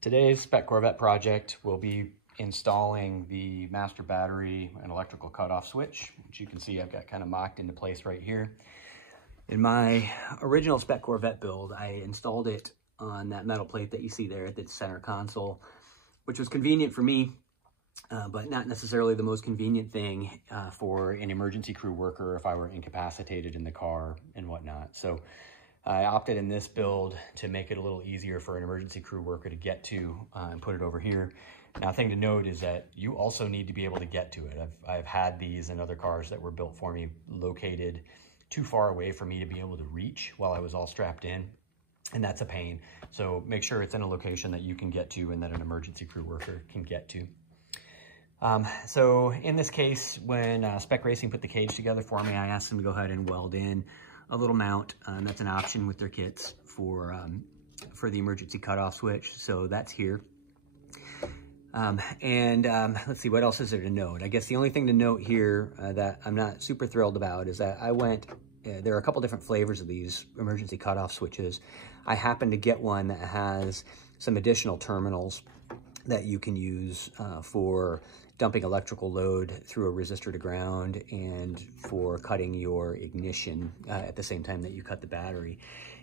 Today's Spec Corvette project will be installing the master battery and electrical cutoff switch, which you can see I've got kind of mocked into place right here. In my original Spec Corvette build, I installed it on that metal plate that you see there at the center console, which was convenient for me, but not necessarily the most convenient thing for an emergency crew worker if I were incapacitated in the car and whatnot. So I opted in this build to make it a little easier for an emergency crew worker to get to and put it over here. Now, a thing to note is that you also need to be able to get to it. I've had these in other cars that were built for me located too far away for me to be able to reach while I was all strapped in, and that's a pain. So make sure it's in a location that you can get to and that an emergency crew worker can get to. So in this case, when Spec Racing put the cage together for me, I asked them to go ahead and weld in a little mount, and that's an option with their kits for the emergency cutoff switch. So that's here. Let's see, what else is there to note? I guess the only thing to note here that I'm not super thrilled about is that there are a couple different flavors of these emergency cutoff switches. I happen to get one that has some additional terminals that you can use for dumping electrical load through a resistor to ground and for cutting your ignition at the same time that you cut the battery.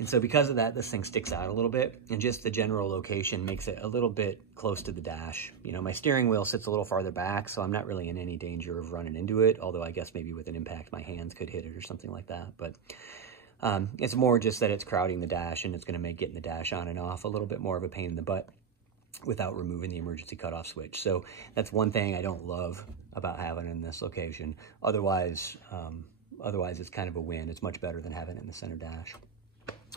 And so because of that, this thing sticks out a little bit, and just the general location makes it a little bit close to the dash. You know, my steering wheel sits a little farther back, so I'm not really in any danger of running into it, although I guess maybe with an impact my hands could hit it or something like that. But it's more just that it's crowding the dash, and it's going to make getting the dash on and off a little bit more of a pain in the butt without removing the emergency cutoff switch. So that's one thing I don't love about having it in this location. Otherwise it's kind of a win. It's much better than having it in the center dash.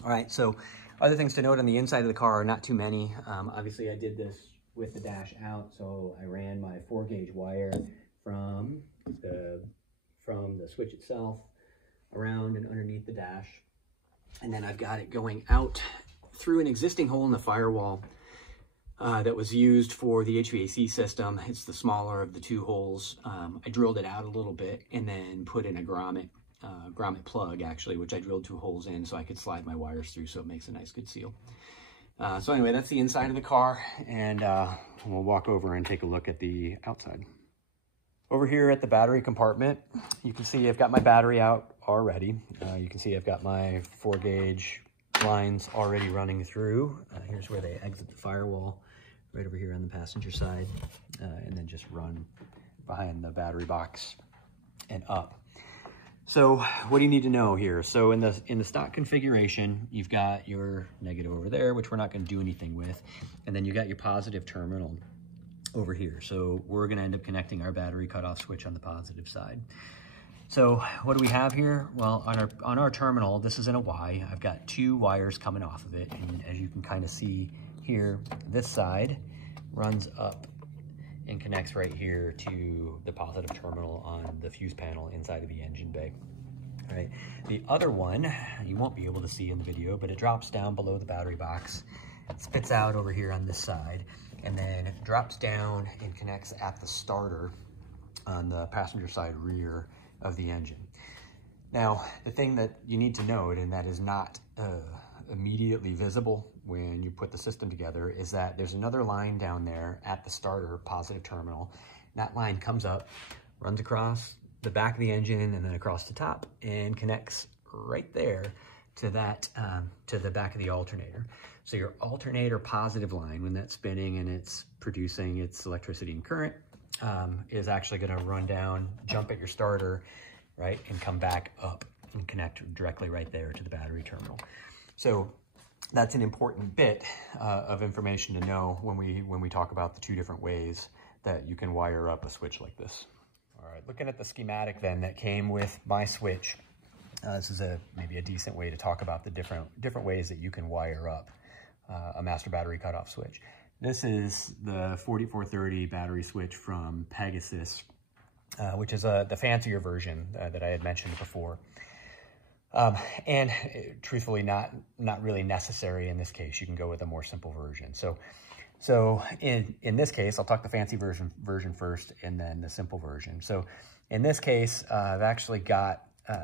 All right, so other things to note on the inside of the car are not too many. Obviously I did this with the dash out, so I ran my 4-gauge wire from the switch itself around and underneath the dash. And then I've got it going out through an existing hole in the firewall that was used for the HVAC system. It's the smaller of the two holes. I drilled it out a little bit and then put in a grommet plug, actually, which I drilled 2 holes in so I could slide my wires through, so it makes a nice good seal. So anyway, that's the inside of the car, and we'll walk over and take a look at the outside. Over here at the battery compartment, you can see I've got my battery out already. You can see I've got my 4-gauge lines already running through. Here's where they exit the firewall, right over here on the passenger side, and then just run behind the battery box and up. So what do you need to know here? So in the stock configuration, you've got your negative over there, which we're not going to do anything with, and then you got your positive terminal over here. So we're going to end up connecting our battery cutoff switch on the positive side. So what do we have here? Well, on our terminal, this is in a Y. I've got 2 wires coming off of it, and as you can kind of see here, this side runs up and connects right here to the positive terminal on the fuse panel inside of the engine bay. All right, the other one you won't be able to see in the video, but it drops down below the battery box, spits out over here on this side, and then it drops down and connects at the starter on the passenger side rear of the engine. Now, the thing that you need to note, and that is not immediately visible when you put the system together, is that there's another line down there at the starter positive terminal. That line comes up, runs across the back of the engine and then across the top and connects right there to that to the back of the alternator. So your alternator positive line, when that's spinning and it's producing its electricity and current, is actually going to run down, jump at your starter, right, and come back up and connect directly right there to the battery terminal. So that's an important bit of information to know when we talk about the 2 different ways that you can wire up a switch like this. All right, looking at the schematic then that came with my switch, this is maybe a decent way to talk about the different ways that you can wire up a master battery cutoff switch. This is the 4430 battery switch from Pegasus, which is the fancier version that I had mentioned before. And truthfully, not really necessary in this case. You can go with a more simple version. So in this case, I'll talk the fancy version first and then the simple version. So in this case, I've actually got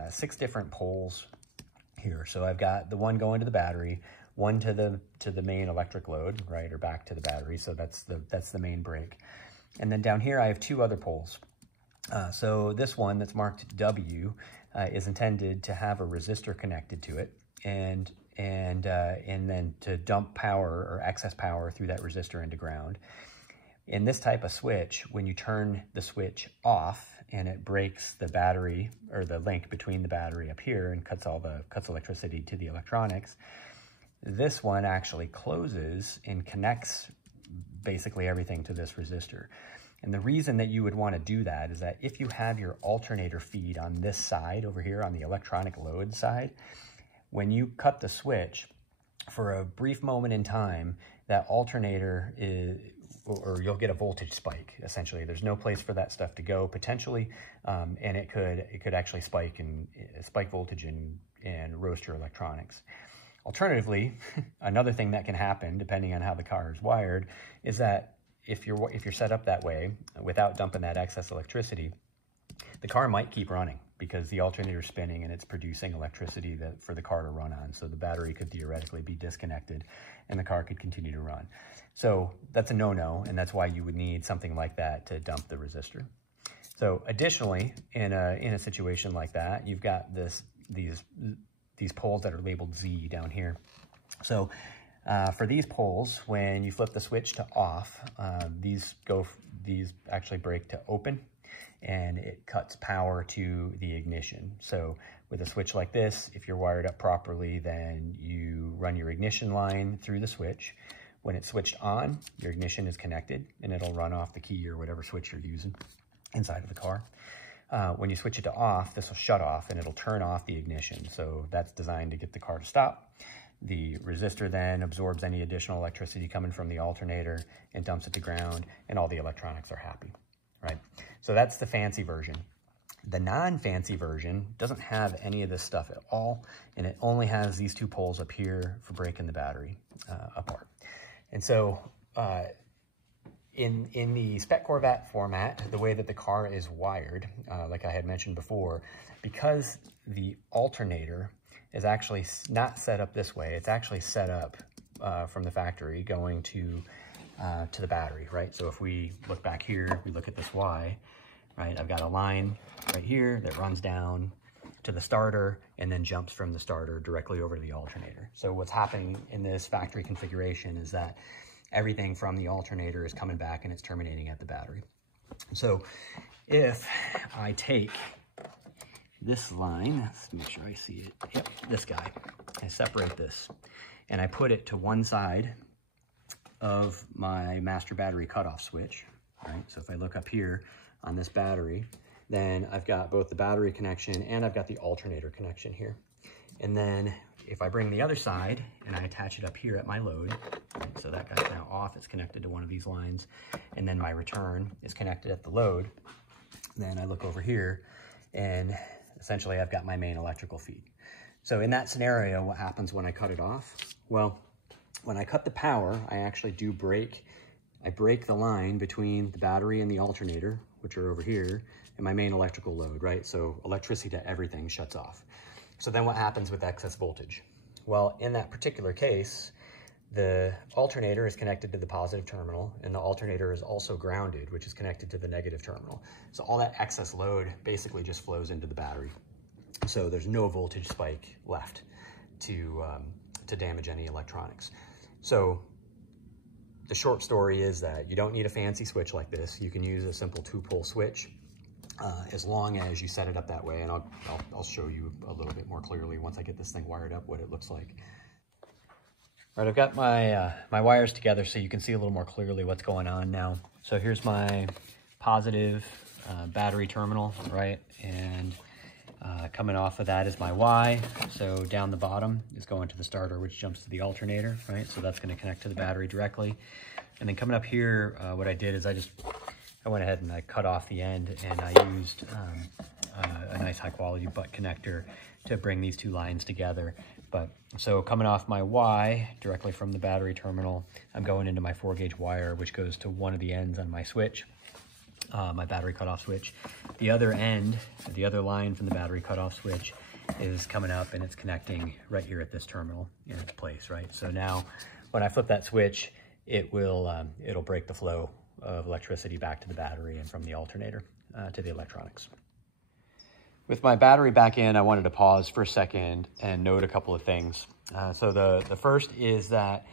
6 different poles here. So I've got the one going to the battery, one to the main electric load, right, or back to the battery. So that's the main break. And then down here I have two other poles. So this one that's marked W is intended to have a resistor connected to it, and then to dump power or excess power through that resistor into ground. In this type of switch, when you turn the switch off and it breaks the battery or the link between the battery up here and cuts electricity to the electronics, this one actually closes and connects basically everything to this resistor. And the reason that you would want to do that is that if you have your alternator feed on this side over here on the electronic load side, when you cut the switch, for a brief moment in time, that alternator is, or you'll get a voltage spike, essentially. There's no place for that stuff to go, potentially, and it could actually spike voltage and roast your electronics. Alternatively, another thing that can happen, depending on how the car is wired, is that if you're set up that way, without dumping that excess electricity, the car might keep running because the alternator is spinning and it's producing electricity for the car to run on. So the battery could theoretically be disconnected and the car could continue to run. So that's a no-no, and that's why you would need something like that to dump the resistor. So additionally, in a situation like that, you've got these poles that are labeled Z down here. So for these poles, when you flip the switch to off, these actually break to open, and it cuts power to the ignition. So with a switch like this, if you're wired up properly, then you run your ignition line through the switch. When it's switched on, your ignition is connected and it'll run off the key or whatever switch you're using inside of the car. When you switch it to off, this will shut off and it'll turn off the ignition. So that's designed to get the car to stop. The resistor then absorbs any additional electricity coming from the alternator and dumps it to ground, and all the electronics are happy, right? So that's the fancy version. The non-fancy version doesn't have any of this stuff at all, and it only has these two poles up here for breaking the battery apart. And so in the Spec Corvette format, the way that the car is wired, like I had mentioned before, because the alternator is actually not set up this way, it's actually set up from the factory going to the battery, right? So if we look back here, we look at this Y, right? I've got a line right here that runs down to the starter and then jumps from the starter directly over to the alternator. So what's happening in this factory configuration is that everything from the alternator is coming back and it's terminating at the battery. So if I take this line, let's make sure I see it, yep, this guy, I separate this and I put it to one side of my master battery cutoff switch, right? So if I look up here on this battery, then I've got both the battery connection and I've got the alternator connection here. And then if I bring the other side and I attach it up here at my load, right, so that guy's now off, it's connected to one of these lines, and then my return is connected at the load, then I look over here and essentially I've got my main electrical feed. So in that scenario, what happens when I cut it off? Well, when I cut the power, I actually do break the line between the battery and the alternator, which are over here, and my main electrical load, right? So electricity to everything shuts off. So then what happens with excess voltage? Well, in that particular case, the alternator is connected to the positive terminal, and the alternator is also grounded, which is connected to the negative terminal. So all that excess load basically just flows into the battery. So there's no voltage spike left to damage any electronics. So the short story is that you don't need a fancy switch like this. You can use a simple 2-pole switch as long as you set it up that way. And I'll show you a little bit more clearly once I get this thing wired up what it looks like. All right, I've got my my wires together so you can see a little more clearly what's going on now. So here's my positive battery terminal, right? And coming off of that is my Y. So down the bottom is going to the starter, which jumps to the alternator, right? So that's going to connect to the battery directly. And then coming up here, what I did is I went ahead and I cut off the end, and I used a nice high quality butt connector to bring these two lines together. But so coming off my Y directly from the battery terminal, I'm going into my 4-gauge wire, which goes to one of the ends on my switch, my battery cutoff switch. The other end, the other line from the battery cutoff switch is coming up and it's connecting right here at this terminal in its place, right? So now when I flip that switch, it will, it'll break the flow of electricity back to the battery and from the alternator to the electronics. With my battery back in, I wanted to pause for a second and note a couple of things. So the first is that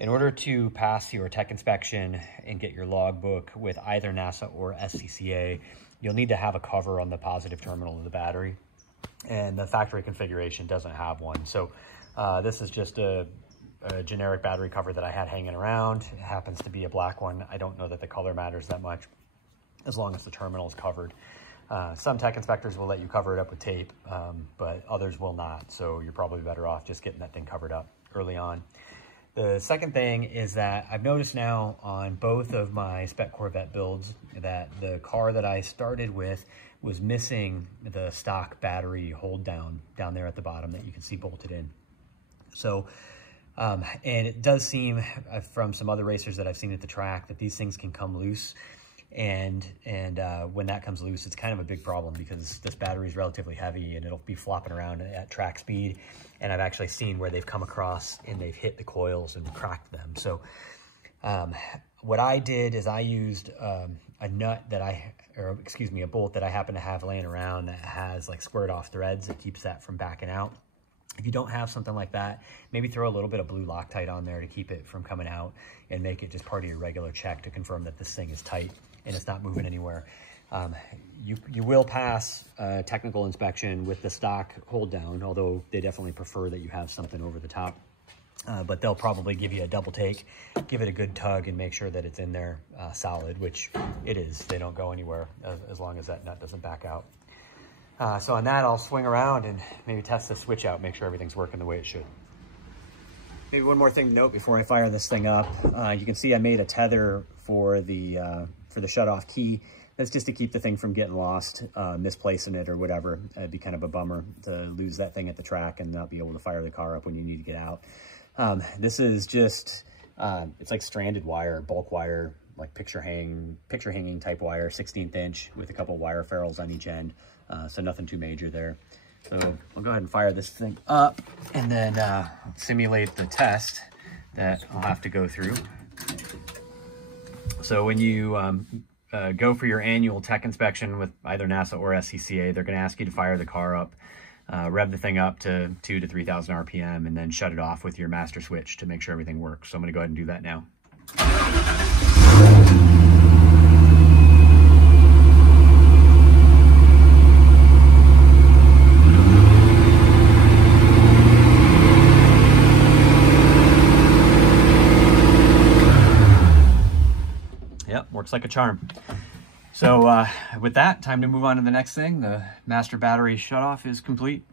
in order to pass your tech inspection and get your logbook with either NASA or SCCA, you'll need to have a cover on the positive terminal of the battery, and the factory configuration doesn't have one. So this is just a generic battery cover that I had hanging around. It happens to be a black one. I don't know that the color matters that much as long as the terminal is covered. Some tech inspectors will let you cover it up with tape, but others will not. So you're probably better off just getting that thing covered up early on. The second thing is that I've noticed now on both of my Spec Corvette builds that the car that I started with was missing the stock battery hold down there at the bottom that you can see bolted in. So, and it does seem from some other racers that I've seen at the track that these things can come loose. And when that comes loose, it's kind of a big problem because this battery is relatively heavy and it'll be flopping around at track speed. And I've actually seen where they've come across and they've hit the coils and cracked them. So what I did is I used a nut that a bolt that I happen to have laying around that has like squared off threads that keeps that from backing out. If you don't have something like that, maybe throw a little bit of blue Loctite on there to keep it from coming out and make it just part of your regular check to confirm that this thing is tight and it's not moving anywhere. You will pass technical inspection with the stock hold down, although they definitely prefer that you have something over the top. But they'll probably give you a double take, give it a good tug and make sure that it's in there solid, which it is. They don't go anywhere as long as that nut doesn't back out. So on that, I'll swing around and maybe test the switch out, make sure everything's working the way it should. Maybe one more thing to note before I fire this thing up. You can see I made a tether for the shut-off key. That's just to keep the thing from getting lost, misplacing it or whatever. It'd be kind of a bummer to lose that thing at the track and not be able to fire the car up when you need to get out. This is just, it's like stranded wire, bulk wire, like picture hanging type wire, 16th inch with a couple wire ferrules on each end. So nothing too major there. So I'll go ahead and fire this thing up and then simulate the test that I'll have to go through. So when you go for your annual tech inspection with either NASA or SCCA, they're going to ask you to fire the car up, rev the thing up to 2,000 to 3,000 RPM, and then shut it off with your master switch to make sure everything works. So I'm going to go ahead and do that now. Yep, works like a charm. So with that, time to move on to the next thing. The master battery shutoff is complete.